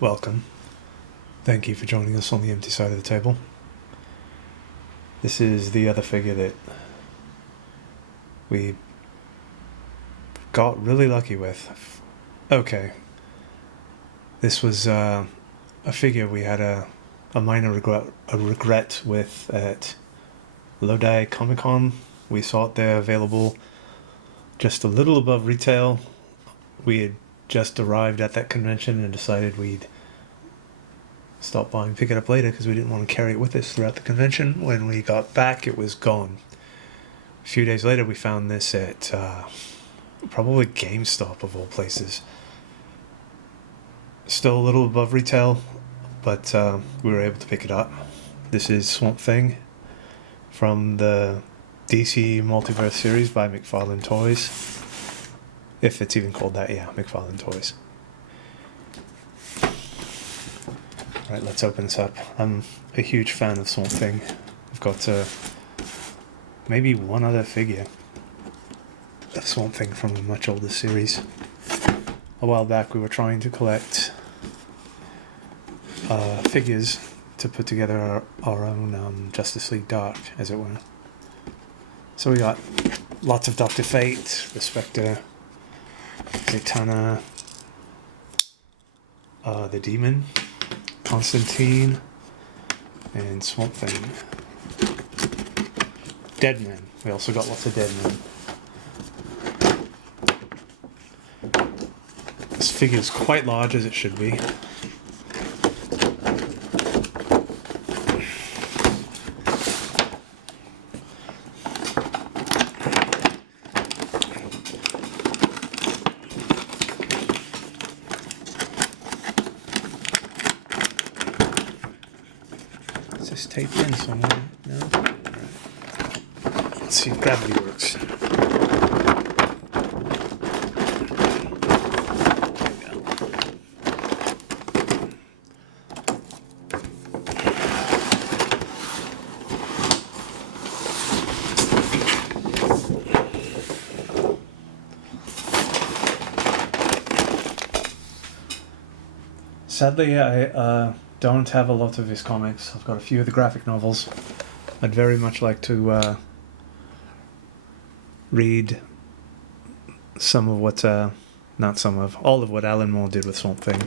Welcome. Thank you for joining us on the empty side of the table. This is the other figure that we got really lucky with. Okay. This was a figure we had a minor regret with at Lodi Comic Con. We saw it there available just a little above retail. We had just arrived at that convention and decided we'd stop by and pick it up later because we didn't want to carry it with us throughout the convention. When we got back, it was gone. A few days later, we found this at probably GameStop of all places. Still a little above retail, but we were able to pick it up. This is Swamp Thing from the DC Multiverse series by McFarlane Toys. If it's even called that, yeah, McFarlane Toys. Right, let's open this up. I'm a huge fan of Swamp Thing. I've got maybe one other figure of Swamp Thing from a much older series. A while back we were trying to collect figures to put together our own Justice League Dark, as it were. So we got lots of Dr. Fate, the Spectre, Zatanna, the Demon, Constantine, and Swamp Thing. Deadman. We also got lots of Deadman. This figure is quite large, as it should be. Is this taped in somewhere? No? Right. Let's see if gravity works. There we go. Sadly, I don't have a lot of his comics. I've got a few of the graphic novels. I'd very much like to read some of what, not some of, all of what Alan Moore did with Swamp Thing.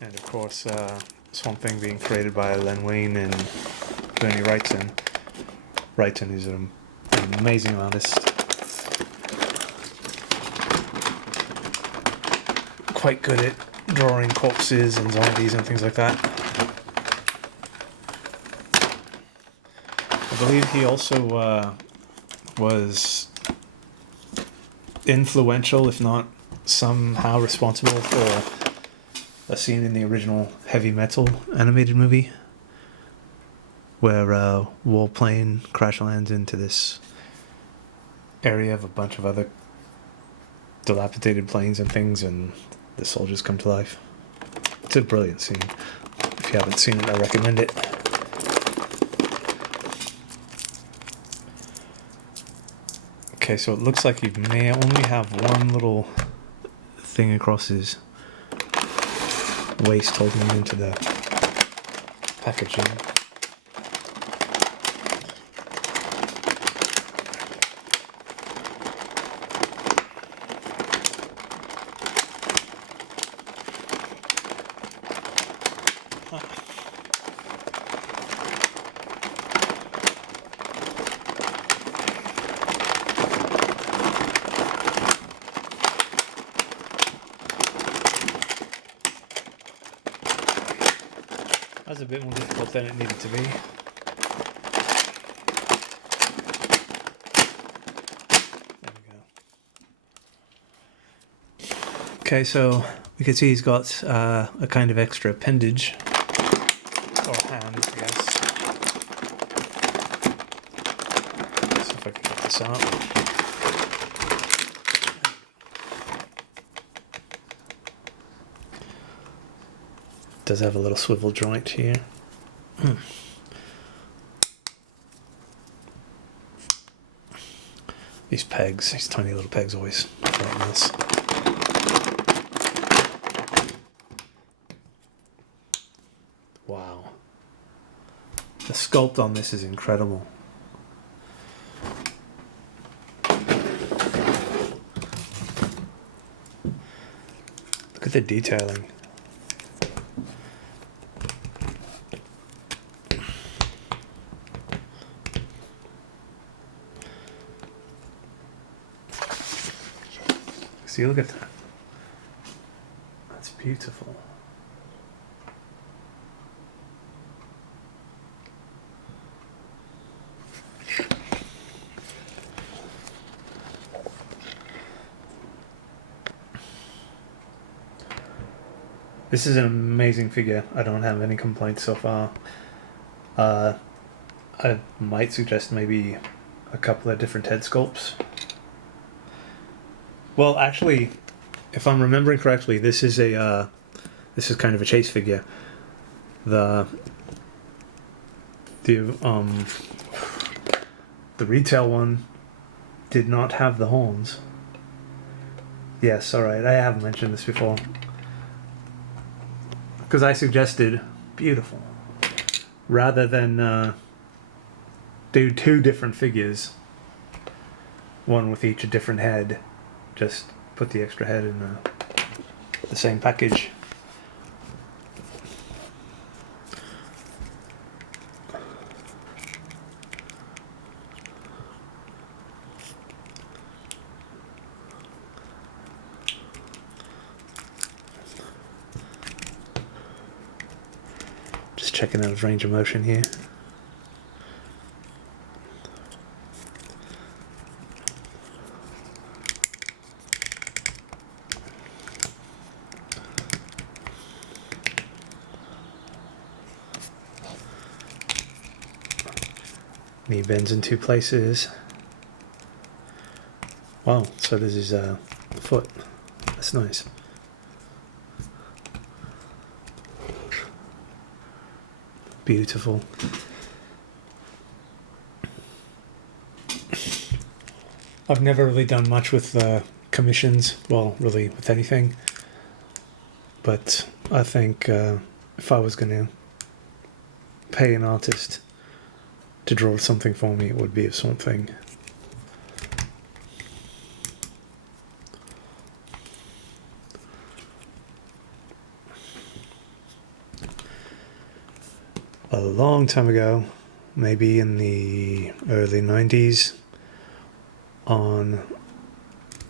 And of course, Swamp Thing being created by Len Wein and Bernie Wrightson. Wrightson is an amazing artist. Quite good at drawing corpses and zombies and things like that. I believe he also was influential, if not somehow responsible for a scene in the original Heavy Metal animated movie where a warplane crash lands into this area of a bunch of other dilapidated planes and things, and the soldiers come to life. It's a brilliant scene. If you haven't seen it, I recommend it. Okay, so it looks like you may only have one little thing across his waist holding him into the packaging. That was a bit more difficult than it needed to be. There we go. Okay, so we can see he's got a kind of extra appendage, or hand, I guess. Let's see if I can get this out. Does have a little swivel joint here. These pegs, these tiny little pegs always frighten us. Wow. The sculpt on this is incredible. Look at the detailing. See, look at that. That's beautiful. This is an amazing figure. I don't have any complaints so far. I might suggest maybe a couple of different head sculpts. Well, actually, if I'm remembering correctly, this is kind of a chase figure. The retail one did not have the horns. Yes, alright, I have mentioned this before. Because I suggested beautiful. Rather than do two different figures, one with each a different head, just put the extra head in the same package. Just checking out his range of motion here. Knee bends in two places. Wow, so this is foot. That's nice. Beautiful. I've never really done much with commissions, well, really with anything. But I think if I was going to pay an artist to draw something for me, it would be of something. A long time ago, maybe in the early 90s, on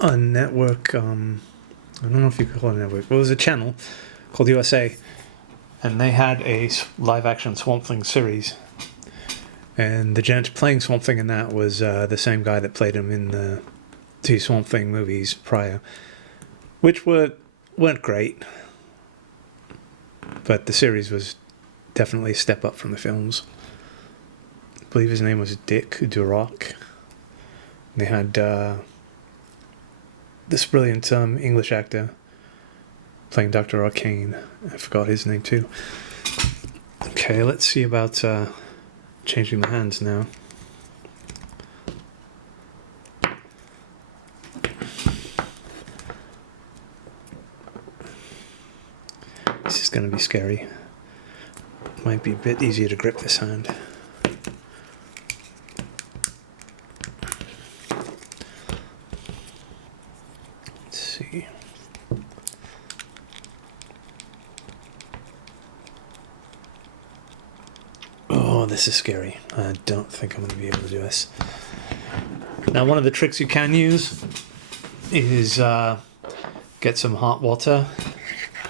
a network, I don't know if you could call it a network, but it was a channel called USA, and they had a live-action Swamp Thing series. And the gent playing Swamp Thing in that was the same guy that played him in the two Swamp Thing movies prior, which weren't great, but the series was definitely a step up from the films. I believe his name was Dick Durock. They had this brilliant English actor playing Dr. Arcane. I forgot his name too. Okay, let's see about changing the hands now. This is going to be scary. Might be a bit easier to grip this hand. Let's see. Oh, this is scary. I don't think I'm going to be able to do this. Now, one of the tricks you can use is get some hot water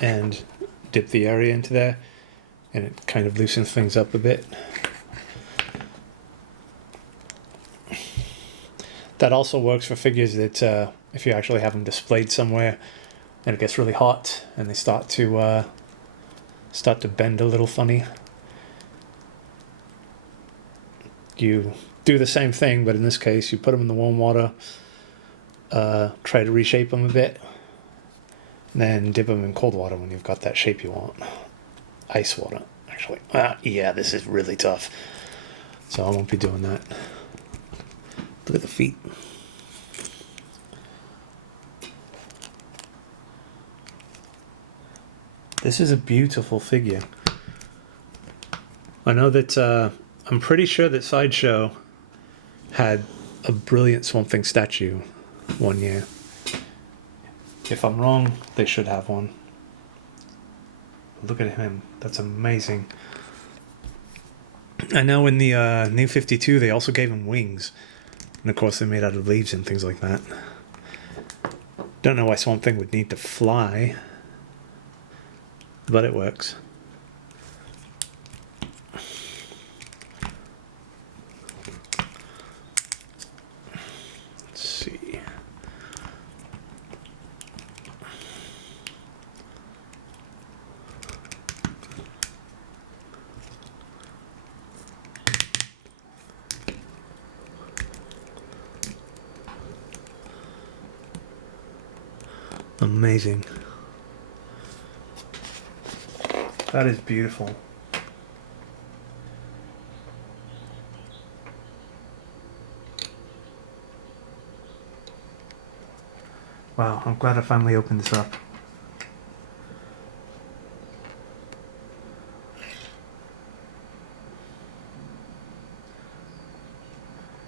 and dip the area into there, and it kind of loosens things up a bit. That also works for figures that if you actually have them displayed somewhere and it gets really hot and they start to bend a little funny. You do the same thing, but in this case you put them in the warm water, try to reshape them a bit, and then dip them in cold water when you've got that shape you want. Ice water. actually. Yeah, this is really tough. So I won't be doing that. Look at the feet. This is a beautiful figure. I know that I'm pretty sure that Sideshow had a brilliant Swamp Thing statue one year. If I'm wrong, they should have one. Look at him. That's amazing. I know in the New 52 they also gave him wings. And of course they're made out of leaves and things like that. Don't know why Swamp Thing would need to fly. But it works. Let's see. Amazing. That is beautiful. Wow, I'm glad I finally opened this up.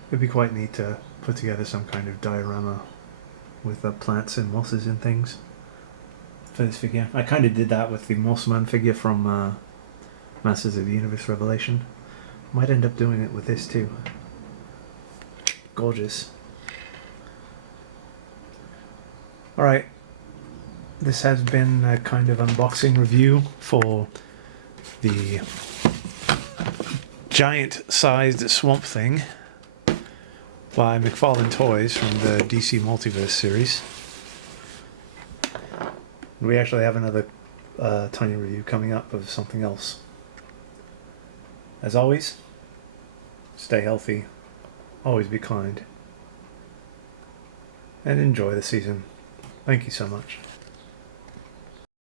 It'd be quite neat to put together some kind of diorama with plants and mosses and things for this figure. I kind of did that with the Mossman figure from Masters of the Universe Revelation. Might end up doing it with this too. Gorgeous. Alright, this has been a kind of unboxing review for the giant-sized Swamp Thing by McFarlane Toys from the DC Multiverse series. We actually have another tiny review coming up of something else. As always, stay healthy, always be kind, and enjoy the season. Thank you so much.